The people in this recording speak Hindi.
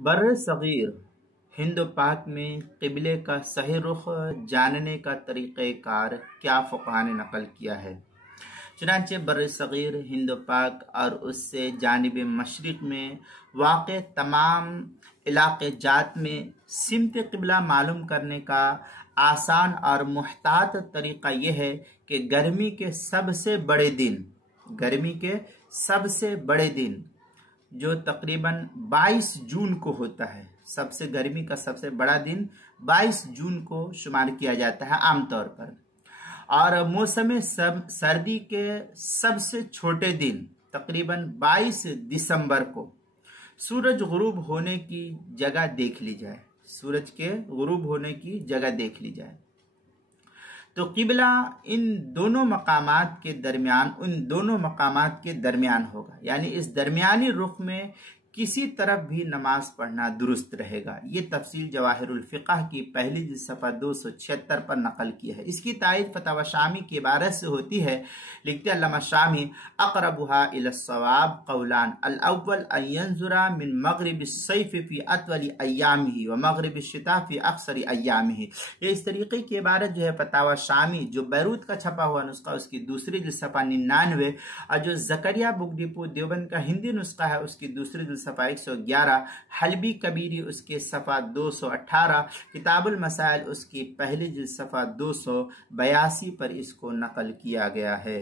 बर्र सगीर हिंद पाक में क़िबले का सही रुख जानने का तरीक़ेकार क्या फ़ुक़हा ने नक़ल किया है। चुनांचे बर्र सगीर हिंद पाक और उससे जानिब मशरिक़ में वाक़े तमाम इलाक़े जात में सिमत क़िबला मालूम करने का आसान और मुहतात तरीक़ा यह है कि गर्मी के सबसे बड़े दिन जो तकरीबन 22 जून को होता है, गर्मी का सबसे बड़ा दिन 22 जून को शुमार किया जाता है आमतौर पर, और मौसम सर्दी के सबसे छोटे दिन तकरीबन 22 दिसंबर को सूरज गुरूब होने की जगह देख ली जाए। तो क़िबला उन दोनों मकामात के दरमियान होगा, यानी इस दरमियानी रुख में किसी तरफ भी नमाज पढ़ना दुरुस्त रहेगा। ये तफसील जवाहिरुल फ़िक़ह की पहली जिल्द सफ़ा 276 पर नकल की है। इसकी तायीद फतावा शामी की इबारत से होती है। लिखते अल्लामा शामी, अक़रबुहा इलस्सवाब क़ौलान अल-अव्वल अन यंज़ुरा मिन मग़रिबिस्सैफ़ फ़ी अत्वली अय्यामिही व मग़रिबिश्शिता फ़ी अक़सरी अय्यामिही। ये इस तरीक़े की इबारत जो है फतावा शामी, जो बैरूत का छपा हुआ नुस्खा, उसकी दूसरी जिल्द सफ़ा 99, और जो ज़करिया बुक डिपो देवबंद का हिंदी नुस्खा है उसकी दूसरी जिल्द सफ़ा 111, हलबी कबीरी उसके सफ़ा 218, किताबुल मसाइल उसकी पहली जिल्द सफ़ा 282 पर इसको नकल किया गया है।